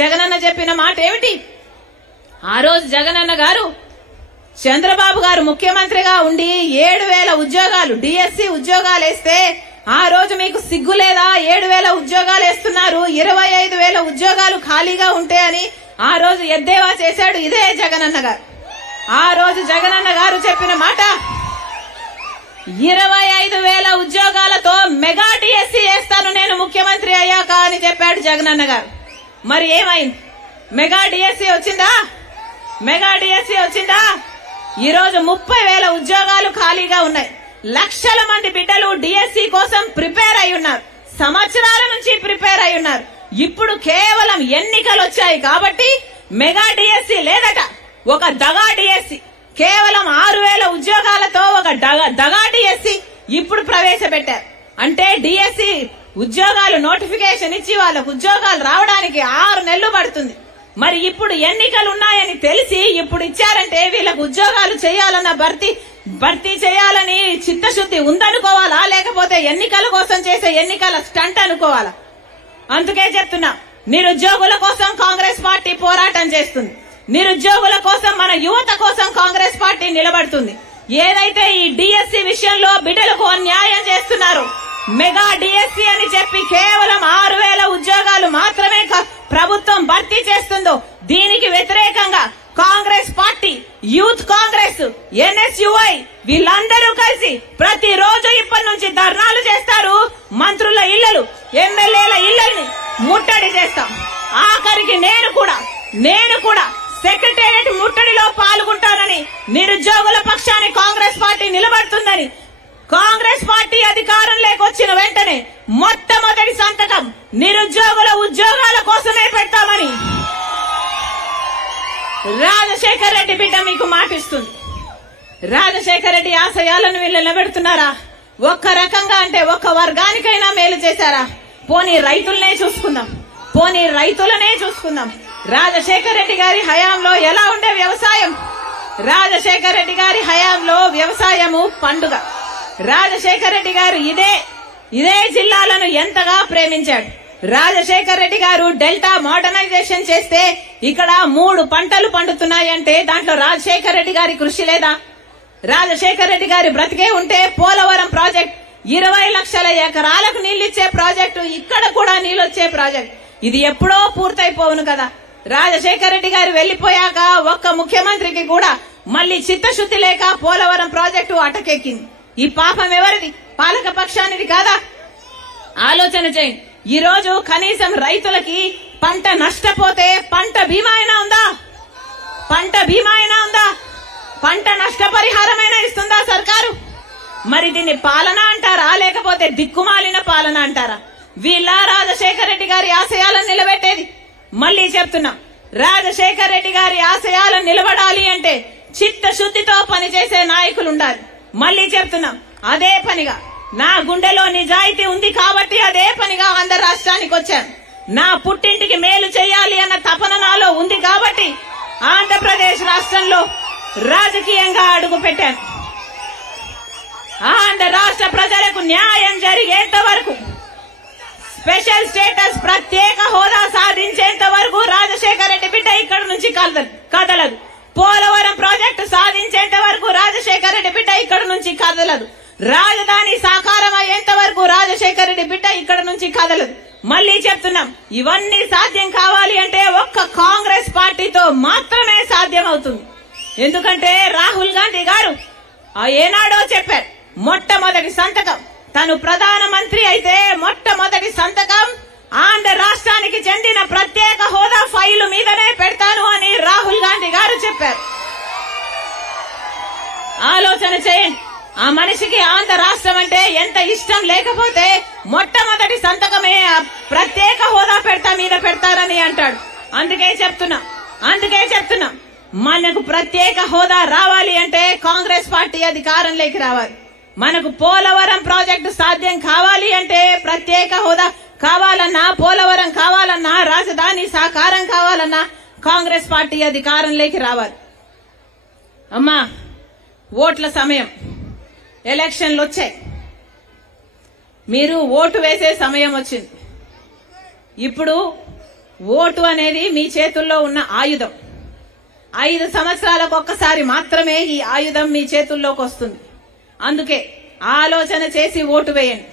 జగనన్న చెప్పిన మాట ఏమిటి? ఆ రోజు జగనన్న గారు చంద్రబాబు గారు ముఖ్యమంత్రిగా ఉండి 7,000 ఉద్యోగాలు డిఎస్సి ఉద్యోగాలు వేస్తే ఆ రోజు మీకు సిగ్గు లేదా? 7,000 ఉద్యోగాలు వేస్తున్నారు, 25,000 ఉద్యోగాలు ఖాళీగా ఉంటే అని ఆ రోజు ఎద్దేవా చేశాడు ఇదే జగనన్న గారు. ఆ రోజు జగనన్న గారు చెప్పిన మాట 25,000 ఉద్యోగాలతో మెగా డిఎస్సి వేస్తాను నేను ముఖ్యమంత్రి అయ్యాక అని చెప్పాడు జగనన్న గారు. మరి ఏమైంది? మెగా డిఎస్సి వచ్చిందా? మెగా డిఎస్సి వచ్చిందా? ఈ రోజు 30,000 ఉద్యోగాలు ఖాళీగా ఉన్నాయి. లక్షల మంది బిడ్డలు డిఎస్సి కోసం ప్రిపేర్ అయి ఉన్నారు, సంవత్సరాల నుంచి ప్రిపేర్ అయి ఉన్నారు. ఇప్పుడు కేవలం ఎన్నికలు వచ్చాయి కాబట్టి మెగా డిఎస్సి లేదట, ఒక దగా డిఎస్సి. కేవలం 6,000 ఉద్యోగాలతో ఒక దగా డిఎస్సి ఇప్పుడు ప్రవేశపెట్టారు. అంటే డిఎస్సి ఉద్యోగాలు నోటిఫికేషన్ ఇచ్చి వాళ్ళకు ఉద్యోగాలు రావడానికి 6 నెలలు పడుతుంది. మరి ఇప్పుడు ఎన్నికలు ఉన్నాయని తెలిసి ఇప్పుడు ఇచ్చారంటే వీళ్ళకు ఉద్యోగాలు చేయాలన్న భర్తీ చేయాలని చిత్తశుద్ధి ఉందనుకోవాలా, లేకపోతే ఎన్నికల కోసం చేసే ఎన్నికల స్టంట్ అనుకోవాలా? అందుకే చెప్తున్నా, నిరుద్యోగుల కోసం కాంగ్రెస్ పార్టీ పోరాటం చేస్తుంది. నిరుద్యోగుల కోసం, మన యువత కోసం కాంగ్రెస్ పార్టీ నిలబడుతుంది. ఏదైతే ఈ డిఎస్సి విషయంలో బిడ్డలకు అన్యాయం చేస్తున్నారు, మెగా డిఎస్సి అని చెప్పి కేవలం 6,000 ఉద్యోగాలు మాత్రమే ప్రభుత్వం భర్తీ చేస్తుందో దీనికి వ్యతిరేకంగా Congress party, youth Congress, NSUI వీళ్ళందరూ కలిసి ప్రతిరోజు ఇప్పటి నుంచి ధర్నాలు చేస్తారు. మంత్రుల ఇళ్లలు, ఎమ్మెల్యేల ఇళ్లని ముట్టడి చేస్తాం. ఆఖరికి నేను కూడా సెక్రటేరియట్ ముట్టడిలో పాల్గొంటానని, నిరుద్యోగుల పక్షాన్ని కాంగ్రెస్ పార్టీ నిలబడుతుందని, కాంగ్రెస్ పార్టీ అధికారంలోకి వచ్చిన వెంటనే మొట్టమొదటి సంతకం నిరుద్యోగుల ఉద్యోగాల కోసమే పెడతామని రాజశేఖర్ రెడ్డి బిడ్డ మీకు మాటిస్తుంది. రాజశేఖర్ రెడ్డి ఆశయాలను వీళ్ళు నిలబెడుతున్నారా? ఒక్క రకంగా అంటే ఒక్క వర్గానికైనా మేలు చేశారా? పోనీ రైతులనే చూసుకుందాం. రాజశేఖర్ రెడ్డి గారి హయాంలో ఎలా ఉండే వ్యవసాయం? రాజశేఖర్ రెడ్డి గారి హయాంలో వ్యవసాయము పండుగ. రాజశేఖర్ రెడ్డి గారు ఇదే జిల్లాలను ఎంతగా ప్రేమించాడు. రాజశేఖర్ రెడ్డి గారు డెల్టా మోడర్నైజేషన్ చేస్తే ఇక్కడ 3 పంటలు పండుతున్నాయంటే దాంట్లో రాజశేఖర్ రెడ్డి గారి కృషి లేదా? రాజశేఖర్ రెడ్డి గారి బ్రతికే ఉంటే పోలవరం ప్రాజెక్ట్ 20 లక్షల ఎకరాలకు నీళ్లిచ్చే ప్రాజెక్టు, ఇక్కడ కూడా నీళ్లొచ్చే ప్రాజెక్ట్, ఇది ఎప్పుడో పూర్తయిపోవును కదా. రాజశేఖర్ రెడ్డి గారు వెళ్లిపోయాక ఒక్క ముఖ్యమంత్రికి కూడా మళ్లీ చిత్తశుద్ధి లేక పోలవరం ప్రాజెక్టు అటకెక్కింది. ఈ పాపం ఎవరిది? పాలక పక్షానిది కాదా? ఆలోచన చేయండి. ఈ రోజు కనీసం రైతులకి పంట నష్టపోతే పంట బీమా అయినా ఉందా? పంట నష్టపరిహారమైనా ఇస్తుందా సర్కారు? మరి దీన్ని పాలన అంటారా, లేకపోతే దిక్కుమాలిన పాలన అంటారా? వీళ్ళ రాజశేఖర్ రెడ్డి గారి ఆశయాలను నిలబెట్టేది? మళ్లీ చెప్తున్నా, రాజశేఖర్ రెడ్డి గారి ఆశయాలను నిలబడాలి అంటే చిత్తశుద్ధితో పనిచేసే నాయకులు ఉండాలి. మళ్లీ చెప్తున్నాం, అదే పనిగా నా గుండెలో నిజాయితీ ఉంది కాబట్టి అదే పనిగా ఆంధ్ర రాష్ట్రానికి వచ్చాను. నా పుట్టింటికి మేలు చేయాలి అన్న తపన నాలో ఉంది కాబట్టి ఆంధ్రప్రదేశ్ రాష్ట్రంలో రాజకీయంగా అడుగు పెట్టాను. ఆంధ్ర రాష్ట్ర ప్రజలకు న్యాయం జరిగేంత వరకు, స్పెషల్ స్టేటస్ ప్రత్యేక హోదా సాధించేంత వరకు రాజశేఖర్ రెడ్డి బిడ్డ ఇక్కడ నుంచి కదలదు. పోలవరం ప్రాజెక్టు సాధించేంత వరకు రాజశేఖర్ రెడ్డి బిడ్డ ఇక్కడ నుంచి కదలదు. రాజధాని సాకారం అయ్యేంత వరకు రాజశేఖర్ రెడ్డి బిడ్డ ఇక్కడ నుంచి కదలదు. మళ్లీ చెప్తున్నాం, ఇవన్నీ సాధ్యం కావాలి అంటే ఒక్క కాంగ్రెస్ పార్టీతో మాత్రమే సాధ్యం అవుతుంది. ఎందుకంటే రాహుల్ గాంధీ గారు ఏనాడో చెప్పారు, మొట్టమొదటి సంతకం తను ప్రధానమంత్రి అయితే మొట్టమొదటి సంతకం ఆంధ్ర రాష్ట్రానికి చెందిన ప్రత్యేక హోదా ఫైలు మీదనే పెడతాను అని రాహుల్ గాంధీ గారు చెప్పారు. ఆలోచన చేయండి, ఆ మనిషికి ఆంధ్ర రాష్ట్రం అంటే ఎంత ఇష్టం లేకపోతే మొట్టమొదటి సంతకమే ప్రత్యేక హోదా మీద పెడతారని అంటాడు. అందుకే చెప్తున్నా మనకు ప్రత్యేక హోదా రావాలి అంటే కాంగ్రెస్ పార్టీ అధికారంలోకి రావాలి. మనకు పోలవరం ప్రాజెక్టు సాధ్యం కావాలి అంటే ప్రత్యేక హోదా కావాలన్నా, పోలవరం కావాలన్నా, రాజధాని సాకారం కావాలన్నా కాంగ్రెస్ పార్టీ అధికారంలోకి రావాలి. అమ్మా, ఓట్ల సమయం, ఎలక్షన్లు వచ్చాయి, మీరు ఓటు వేసే సమయం వచ్చింది. ఇప్పుడు ఓటు అనేది మీ చేతుల్లో ఉన్న ఆయుధం. 5 సంవత్సరాలకు ఒక్కసారి మాత్రమే ఈ ఆయుధం మీ చేతుల్లోకి వస్తుంది. అందుకే ఆలోచన చేసి ఓటు వేయండి.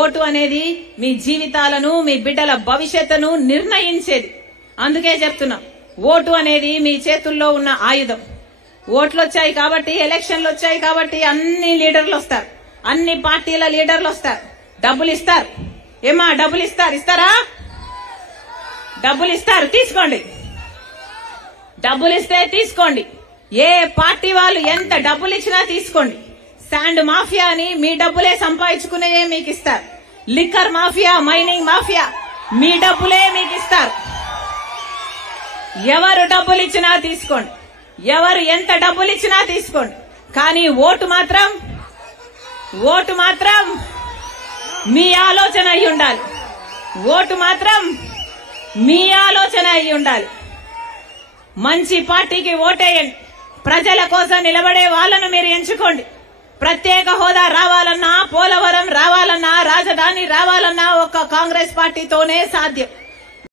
ఓటు అనేది మీ జీవితాలను, మీ బిడ్డల భవిష్యత్తును నిర్ణయించేది. అందుకే చెప్తున్నా, ఓటు అనేది మీ చేతుల్లో ఉన్న ఆయుధం. ఓట్లు వచ్చాయి కాబట్టి, ఎలక్షన్లు వచ్చాయి కాబట్టి అన్ని లీడర్లు వస్తారు, అన్ని పార్టీల లీడర్లు వస్తారు, డబ్బులు ఇస్తారు. ఏమా డబ్బులు ఇస్తారా? డబ్బులు ఇస్తారు, తీసుకోండి. డబ్బులు ఇస్తే తీసుకోండి. ఏ పార్టీ వాళ్ళు ఎంత డబ్బులు ఇచ్చినా తీసుకోండి. శాండ్ మాఫియా అని మీ డబ్బులే సంపాదించుకునే మీకు ఇస్తారు. లిక్కర్ మాఫియా, మైనింగ్ మాఫియా మీ డబ్బులే మీకు ఇస్తారు. ఎవరు డబ్బులు ఇచ్చినా తీసుకోండి, ఎవరు ఎంత డబ్బులు ఇచ్చినా తీసుకోండి. కానీ ఓటు మాత్రం మీ ఆలోచన అయి ఉండాలి. ఓటు మాత్రం మీ ఆలోచన అయి ఉండాలి. మంచి పార్టీకి ఓటేయండి. ప్రజల కోసం నిలబడే వాళ్ళను మీరు ఎంచుకోండి. ప్రత్యేక హోదా రావాలన్నా, పోలవరం రావాలన్నా, రాజధాని రావాలన్నా ఒక్క కాంగ్రెస్ పార్టీతోనే సాధ్యం.